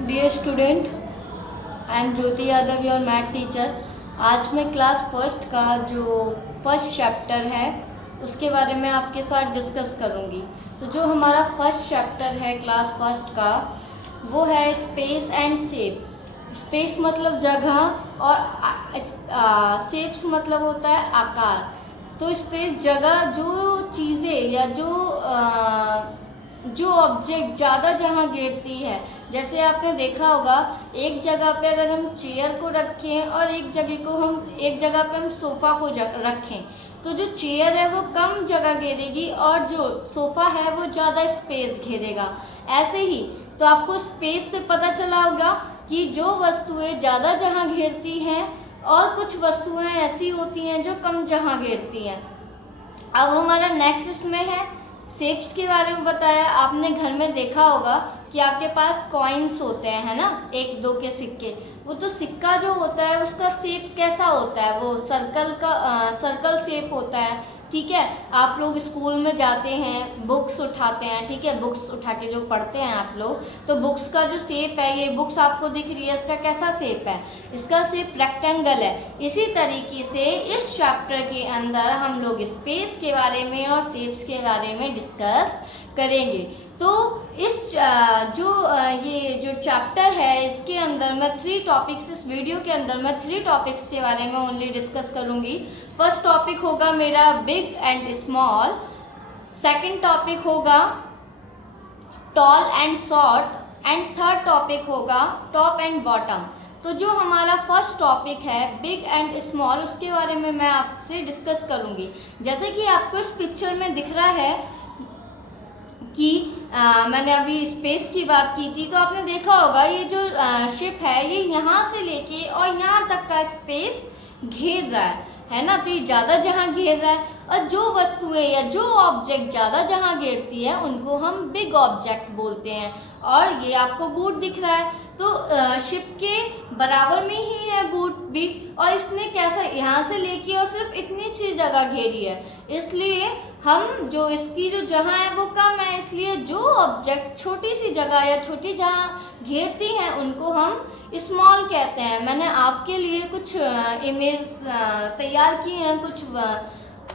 Dear student, I am Jyoti Yadav, your math teacher. आज मैं class first का जो फर्स्ट चैप्टर है उसके बारे में आपके साथ डिस्कस करूँगी। तो जो हमारा फर्स्ट चैप्टर है क्लास फर्स्ट का वो है स्पेस एंड शेप। स्पेस मतलब जगह और शेप्स मतलब होता है आकार। तो स्पेस जगह, जो चीज़ें या जो ऑब्जेक्ट ज़्यादा जहाँ घेरती है। जैसे आपने देखा होगा एक जगह पे अगर हम चेयर को रखें और एक जगह पे हम सोफ़ा को रखें तो जो चेयर है वो कम जगह घेरेगी और जो सोफ़ा है वो ज़्यादा स्पेस घेरेगा। ऐसे ही तो आपको स्पेस से पता चला होगा कि जो वस्तुएं ज़्यादा जहाँ घेरती हैं और कुछ वस्तुएं ऐसी होती हैं जो कम जहाँ घेरती हैं। अब हमारा नेक्स्ट इसमें है शेप्स के बारे में बताया। आपने घर में देखा होगा कि आपके पास कॉइन्स होते हैं, है ना, 1-2 के सिक्के। वो तो सिक्का जो होता है उसका शेप कैसा होता है, वो सर्कल शेप होता है। ठीक है, आप लोग स्कूल में जाते हैं, बुक्स उठाते हैं, ठीक है, बुक्स उठा के जो पढ़ते हैं आप लोग, तो बुक्स का जो शेप है, ये बुक्स आपको दिख रही है, इसका कैसा शेप है, इसका शेप रेक्टेंगल है। इसी तरीके से इस चैप्टर के अंदर हम लोग स्पेस के बारे में और शेप्स के बारे में डिस्कस करेंगे। तो इस ये जो चैप्टर है इसके अंदर मैं 3 टॉपिक्स, इस वीडियो के अंदर मैं 3 टॉपिक्स के बारे में ओनली डिस्कस करूंगी। फर्स्ट टॉपिक होगा मेरा big and small, second topic होगा tall and short and third topic होगा टॉप एंड बॉटम। तो जो हमारा फर्स्ट टॉपिक है बिग एंड स्मॉल, उसके बारे में मैं आपसे डिस्कस करूंगी। जैसे कि आपको इस पिक्चर में दिख रहा है कि मैंने अभी स्पेस की बात की थी, तो आपने देखा होगा ये जो शिप है ये यहाँ से लेके और यहाँ तक का स्पेस घेर रहा है ना। तो ये ज़्यादा जहाँ घेर रहा है और जो वस्तुएं या जो ऑब्जेक्ट ज़्यादा जहाँ घेरती है उनको हम बिग ऑब्जेक्ट बोलते हैं। और ये आपको बोट दिख रहा है तो शिप के बराबर में ही है बोट भी, और इसने कैसा यहाँ से लेके और सिर्फ इतनी सी जगह घेरी है, इसलिए हम जो इसकी जो जगह है वो कम है, इसलिए जो ऑब्जेक्ट छोटी सी जगह या छोटी जहाँ घेरती हैं उनको हम स्मॉल कहते हैं। मैंने आपके लिए कुछ इमेज तैयार किए हैं, कुछ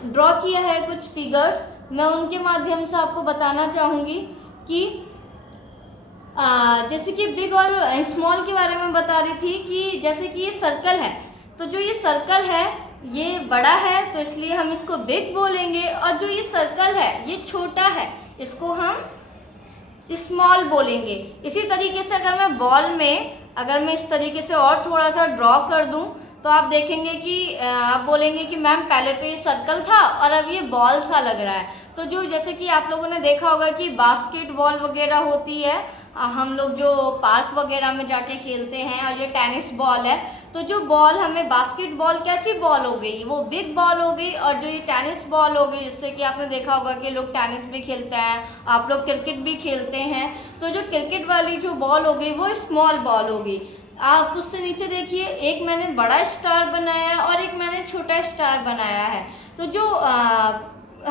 ड्रॉ किया है, कुछ फिगर्स, मैं उनके माध्यम से आपको बताना चाहूँगी कि जैसे कि बिग और स्मॉल के बारे में बता रही थी कि जैसे कि ये सर्कल है, तो जो ये सर्कल है ये बड़ा है तो इसलिए हम इसको बिग बोलेंगे, और जो ये सर्कल है ये छोटा है, इसको हम स्मॉल बोलेंगे। इसी तरीके से अगर मैं इस तरीके से और थोड़ा सा ड्रॉ कर दूं तो आप देखेंगे कि आप बोलेंगे कि मैम पहले तो ये सर्कल था और अब ये बॉल सा लग रहा है। तो जो जैसे कि आप लोगों ने देखा होगा कि बास्केटबॉल वगैरह होती है, हम लोग जो पार्क वगैरह में जाके खेलते हैं, और ये टेनिस बॉल है, तो जो बॉल हमें बास्केटबॉल कैसी बॉल हो गई, वो बिग बॉल हो गई, और जो ये टेनिस बॉल हो गई, जिससे कि आपने देखा होगा कि लोग टेनिस भी खेलते हैं, आप लोग क्रिकेट भी खेलते हैं, तो जो क्रिकेट वाली जो बॉल हो गई वो स्मॉल बॉल हो गई। आप उससे नीचे देखिए, एक मैंने बड़ा स्टार बनाया है और एक मैंने छोटा स्टार बनाया है। तो जो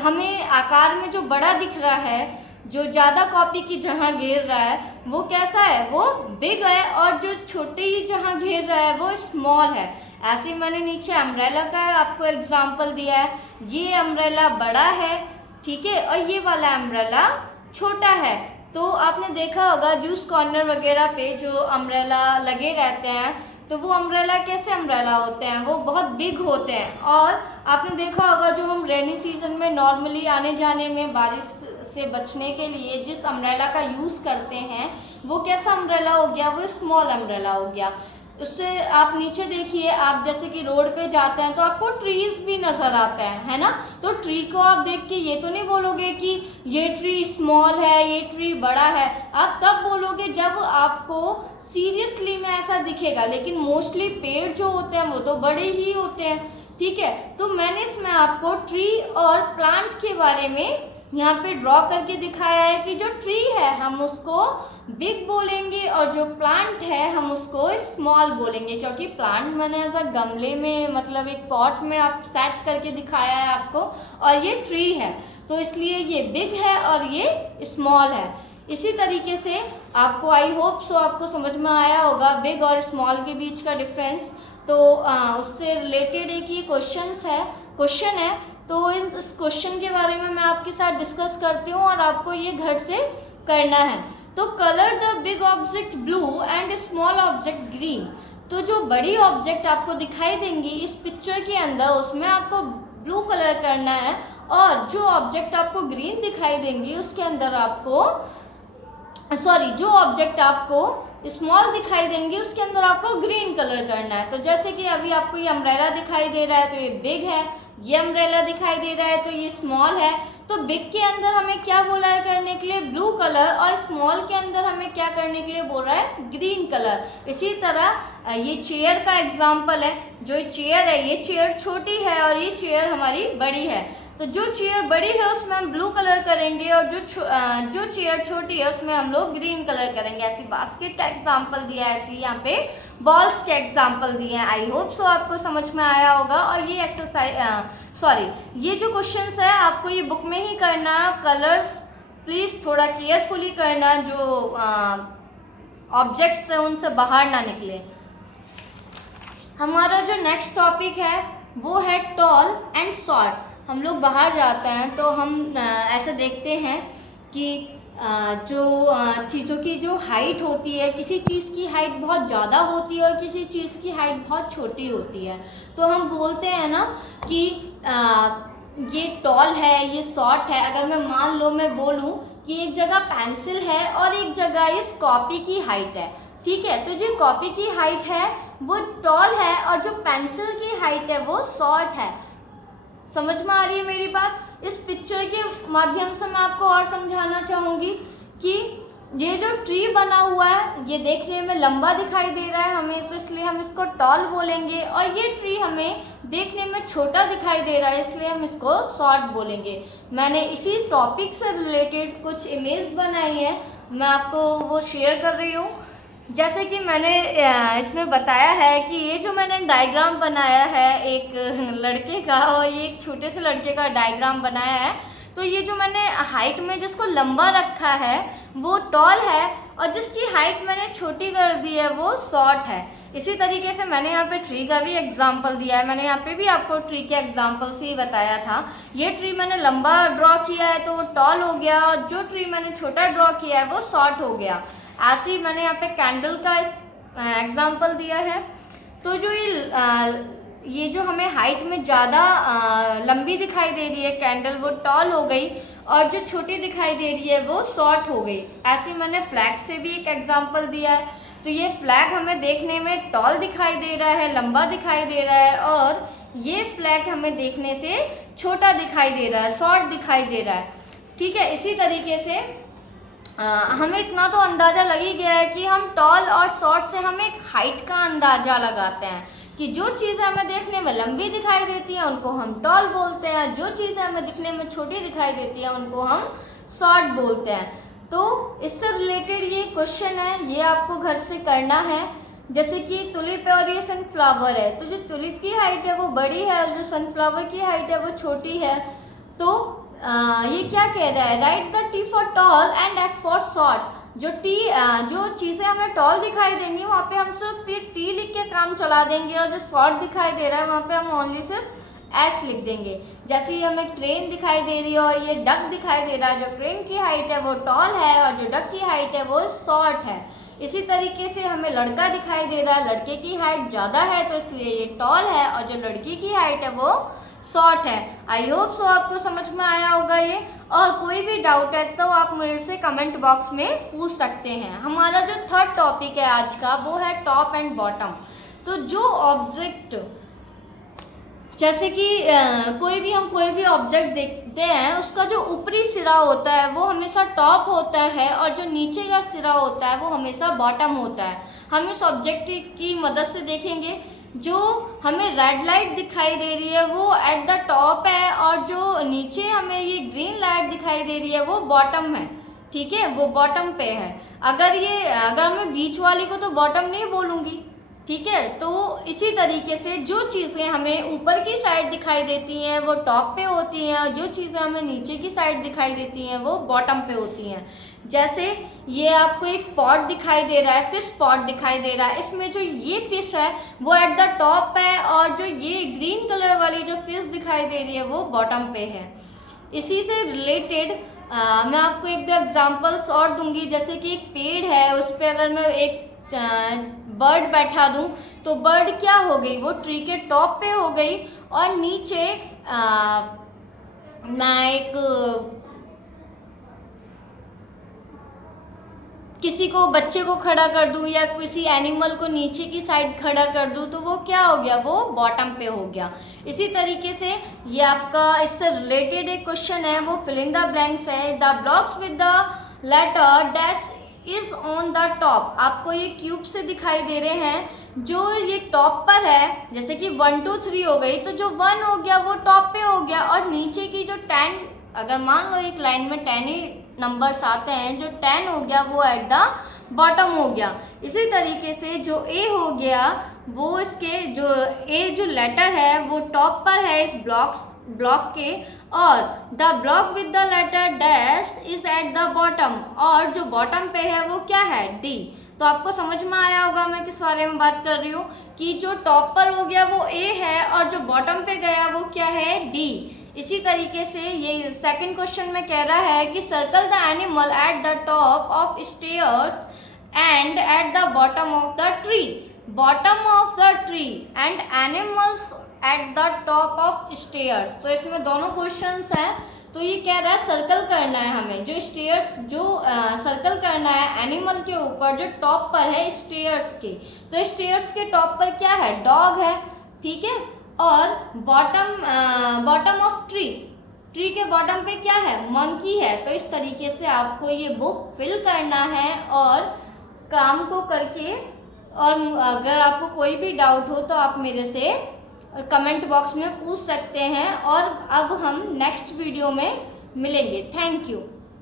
हमें आकार में जो बड़ा दिख रहा है, जो ज़्यादा कॉपी की जहाँ घेर रहा है वो कैसा है, वो बिग है, और जो छोटी जहाँ घेर रहा है वो स्मॉल है। ऐसे ही मैंने नीचे अम्ब्रेला का आपको एग्जाम्पल दिया है, ये अम्ब्रेला बड़ा है, ठीक है, और ये वाला अम्ब्रेला छोटा है। तो आपने देखा होगा जूस कॉर्नर वगैरह पे जो अम्ब्रेला लगे रहते हैं, तो वो अम्ब्रेला कैसे अम्ब्रेला होते हैं, वो बहुत बिग होते हैं। और आपने देखा होगा जो हम रेनी सीजन में नॉर्मली आने जाने में बारिश से बचने के लिए जिस अम्ब्रेला का यूज़ करते हैं वो कैसा अम्ब्रेला हो गया, वो स्मॉल अम्ब्रेला हो गया। उससे आप नीचे देखिए, आप जैसे कि रोड पे जाते हैं तो आपको ट्रीज भी नज़र आते हैं, है ना। तो ट्री को आप देख के ये तो नहीं बोलोगे कि ये ट्री स्मॉल है, ये ट्री बड़ा है, आप तब बोलोगे जब आपको सीरियसली में ऐसा दिखेगा, लेकिन मोस्टली पेड़ जो होते हैं वो तो बड़े ही होते हैं, ठीक है। तो मैंने इसमें आपको ट्री और प्लांट के बारे में यहाँ पे ड्रॉ करके दिखाया है कि जो ट्री है हम उसको बिग बोलेंगे और जो प्लांट है हम उसको स्मॉल बोलेंगे, क्योंकि प्लांट मैंने ऐसा गमले में, मतलब एक पॉट में आप सेट करके दिखाया है आपको, और ये ट्री है तो इसलिए ये बिग है और ये स्मॉल है। इसी तरीके से आपको आई होप सो आपको समझ में आया होगा बिग और स्मॉल के बीच का डिफरेंस। तो उससे रिलेटेड एक ये क्वेश्चन है, तो इस क्वेश्चन के बारे में मैं आपके साथ डिस्कस करती हूँ और आपको ये घर से करना है। तो colour the big object blue and small object green. तो जो बड़ी ऑब्जेक्ट आपको दिखाई देंगी इस पिक्चर के अंदर उसमें आपको ब्लू कलर करना है, और जो ऑब्जेक्ट आपको ग्रीन दिखाई देंगी उसके अंदर आपको जो ऑब्जेक्ट आपको स्मॉल दिखाई देंगे उसके अंदर आपको ग्रीन कलर करना है। तो जैसे कि अभी आपको ये अम्ब्रेला दिखाई दे रहा है तो ये बिग है, ये अम्ब्रेला दिखाई दे रहा है तो ये स्मॉल है। तो बिग के अंदर हमें क्या बोला है करने के लिए, ब्लू कलर, और स्मॉल के अंदर हमें क्या करने के लिए बोल रहा है, ग्रीन कलर। इसी तरह ये चेयर का एग्जाम्पल है, जो चेयर है ये चेयर छोटी है और ये चेयर हमारी बड़ी है। तो जो चेयर बड़ी है उसमें हम ब्लू कलर करेंगे और जो चेयर छोटी है उसमें हम लोग ग्रीन कलर करेंगे। ऐसी बास्केट का एग्जाम्पल दिया है, ऐसी यहाँ पे बॉल्स के एग्जाम्पल दिए हैं। आई होप सो आपको समझ में आया होगा। और ये ये जो क्वेश्चंस है आपको ये बुक में ही करना है। कलर्स प्लीज़ थोड़ा केयरफुली करना, जो ऑब्जेक्ट्स है उनसे बाहर ना निकले। हमारा जो नेक्स्ट टॉपिक है वो है टॉल एंड शॉर्ट। हम लोग बाहर जाते हैं तो हम ऐसे देखते हैं कि जो चीज़ों की जो हाइट होती है, किसी चीज़ की हाइट बहुत ज़्यादा होती है और किसी चीज़ की हाइट बहुत छोटी होती है। तो हम बोलते हैं ना कि ये टॉल है, ये शॉर्ट है। अगर मैं मान लो मैं बोलूँ कि एक जगह पेंसिल है और एक जगह इस कॉपी की हाइट है, ठीक है, तो जो कॉपी की हाइट है वो टॉल है और जो पेंसिल की हाइट है वो शॉर्ट है। समझ में आ रही है मेरी बात? इस पिक्चर के माध्यम से मैं आपको और समझाना चाहूँगी कि ये जो ट्री बना हुआ है ये देखने में लंबा दिखाई दे रहा है हमें, तो इसलिए हम इसको टॉल बोलेंगे। और ये ट्री हमें देखने में छोटा दिखाई दे रहा है इसलिए हम इसको शॉर्ट बोलेंगे। मैंने इसी टॉपिक से रिलेटेड कुछ इमेज बनाई है, मैं आपको वो शेयर कर रही हूँ। जैसे कि मैंने इसमें बताया है कि ये जो मैंने डायग्राम बनाया है एक लड़के का और ये एक छोटे से लड़के का डायग्राम बनाया है, तो ये जो मैंने हाइट में जिसको लंबा रखा है वो टॉल है और जिसकी हाइट मैंने छोटी कर दी है वो शॉर्ट है। इसी तरीके से मैंने यहाँ पे ट्री का भी एग्जांपल दिया है। मैंने यहाँ पे भी आपको ट्री के एग्जांपल से ही बताया था। ये ट्री मैंने लंबा ड्रॉ किया है तो वो टॉल हो गया और जो ट्री मैंने छोटा ड्रॉ किया है वो शॉर्ट हो गया। ऐसे ही मैंने यहाँ पे कैंडल का एग्जांपल दिया है। तो जो ये जो हमें हाइट में ज़्यादा लंबी दिखाई दे रही है कैंडल वो टॉल हो गई और जो छोटी दिखाई दे रही है वो शॉर्ट हो गई। ऐसे ही मैंने फ्लैग से भी एक एग्जांपल दिया है। तो ये फ्लैग हमें देखने में टॉल दिखाई दे रहा है, लंबा दिखाई दे रहा है, और ये फ्लैग हमें देखने से छोटा दिखाई दे रहा है, शॉर्ट दिखाई दे रहा है। ठीक है, इसी तरीके से हमें इतना तो अंदाज़ा लग ही गया है कि हम टॉल और शॉर्ट से हम एक हाइट का अंदाज़ा लगाते हैं कि जो चीज़ें हमें देखने में लंबी दिखाई देती हैं उनको हम टॉल बोलते हैं, जो चीज़ें हमें दिखने में छोटी दिखाई देती हैं उनको हम शॉर्ट बोलते हैं। तो इससे रिलेटेड ये क्वेश्चन है, ये आपको घर से करना है। जैसे कि टुलिप और ये सनफ्लावर है, तो जो टुलिप की हाइट है वो बड़ी है और जो सनफ्लावर की हाइट है वो छोटी है। तो ये क्या कह रहा है, right the T for tall and S for short. जो चीज़ें हमें टॉल दिखाई देंगी वहाँ पे हम सिर्फ फिर टी लिख के काम चला देंगे और जो शॉर्ट दिखाई दे रहा है वहाँ पे हम ओनली सिर्फ एस लिख देंगे। जैसे ही हमें ट्रेन दिखाई दे रही है और ये डक दिखाई दे रहा है, जो ट्रेन की हाइट है वो टॉल है और जो डक की हाइट है वो शॉर्ट है। इसी तरीके से हमें लड़का दिखाई दे रहा है, लड़के की हाइट ज़्यादा है तो इसलिए ये टॉल है और जो लड़की की हाइट है वो शॉर्ट है। आई होप सो आपको समझ में आया होगा ये। और कोई भी डाउट है तो आप मेरे से कमेंट बॉक्स में पूछ सकते हैं। हमारा जो थर्ड टॉपिक है आज का वो है टॉप एंड बॉटम। तो जो ऑब्जेक्ट, जैसे कि कोई भी ऑब्जेक्ट देखते हैं उसका जो ऊपरी सिरा होता है वो हमेशा टॉप होता है और जो नीचे का सिरा होता है वो हमेशा बॉटम होता है। हम इस ऑब्जेक्ट की मदद से देखेंगे, जो हमें रेड लाइट दिखाई दे रही है वो एट द टॉप है और जो नीचे हमें ये ग्रीन लाइट दिखाई दे रही है वो बॉटम है। ठीक है, वो बॉटम पे है। अगर मैं बीच वाली को तो बॉटम नहीं बोलूँगी, ठीक है। तो इसी तरीके से जो चीज़ें हमें ऊपर की साइड दिखाई देती हैं वो टॉप पे होती हैं, और जो चीज़ें हमें नीचे की साइड दिखाई देती हैं वो बॉटम पे होती हैं। जैसे ये आपको एक पॉट दिखाई दे रहा है, फिश पॉट दिखाई दे रहा है, इसमें जो ये फिश है वो एट द टॉप है, और जो ये ग्रीन कलर वाली जो फिश दिखाई दे रही है वो बॉटम पे है। इसी से रिलेटेड मैं आपको एक दो एग्जांपल्स और दूंगी। जैसे कि एक पेड़ है, उस पर अगर मैं एक बर्ड बैठा दूं तो बर्ड क्या हो गई, वो ट्री के टॉप पे हो गई, और नीचे मैं एक किसी को बच्चे को खड़ा कर दूं या किसी एनिमल को नीचे की साइड खड़ा कर दूं तो वो क्या हो गया, वो बॉटम पे हो गया। इसी तरीके से ये आपका इससे रिलेटेड एक क्वेश्चन है, वो फिल इन द ब्लैंक्स है। The blocks with the letter dash is on the top. आपको ये क्यूब से दिखाई दे रहे हैं, जो ये टॉप पर है, जैसे कि 1 2 3 हो गई, तो जो 1 हो गया वो टॉप पे हो गया, और नीचे की जो 10, अगर मान लो एक लाइन में 10 ही नंबर्स आते हैं, जो 10 हो गया वो एट द बॉटम हो गया। इसी तरीके से जो ए हो गया वो इसके जो ए जो लेटर है वो टॉप पर है इस ब्लॉक के, और the block with the letter dash is at the bottom, और जो बॉटम पे है वो क्या है, डी। तो आपको समझ में आया होगा मैं किस बारे में बात कर रही हूँ, कि जो टॉप पर हो गया वो ए है, और जो बॉटम पे गया वो क्या है, डी। इसी तरीके से ये सेकंड क्वेश्चन में कह रहा है कि circle the animal at the top of stairs and eight the bottom of the tree. Bottom of the tree and animals at the top of stairs. तो इसमें दोनों क्वेश्चंस हैं। तो ये कह रहा है सर्कल करना है हमें, जो स्टेयर्स जो सर्कल करना है एनिमल के ऊपर जो टॉप पर है स्टेयर्स के। तो स्टेयर्स के टॉप पर क्या है, डॉग है, ठीक है, और बॉटम ऑफ ट्री के बॉटम पे क्या है, मंकी है। तो इस तरीके से आपको ये बुक फिल करना है और काम को करके, और अगर आपको कोई भी डाउट हो तो आप मेरे से कमेंट बॉक्स में पूछ सकते हैं, और अब हम नेक्स्ट वीडियो में मिलेंगे। Thank you.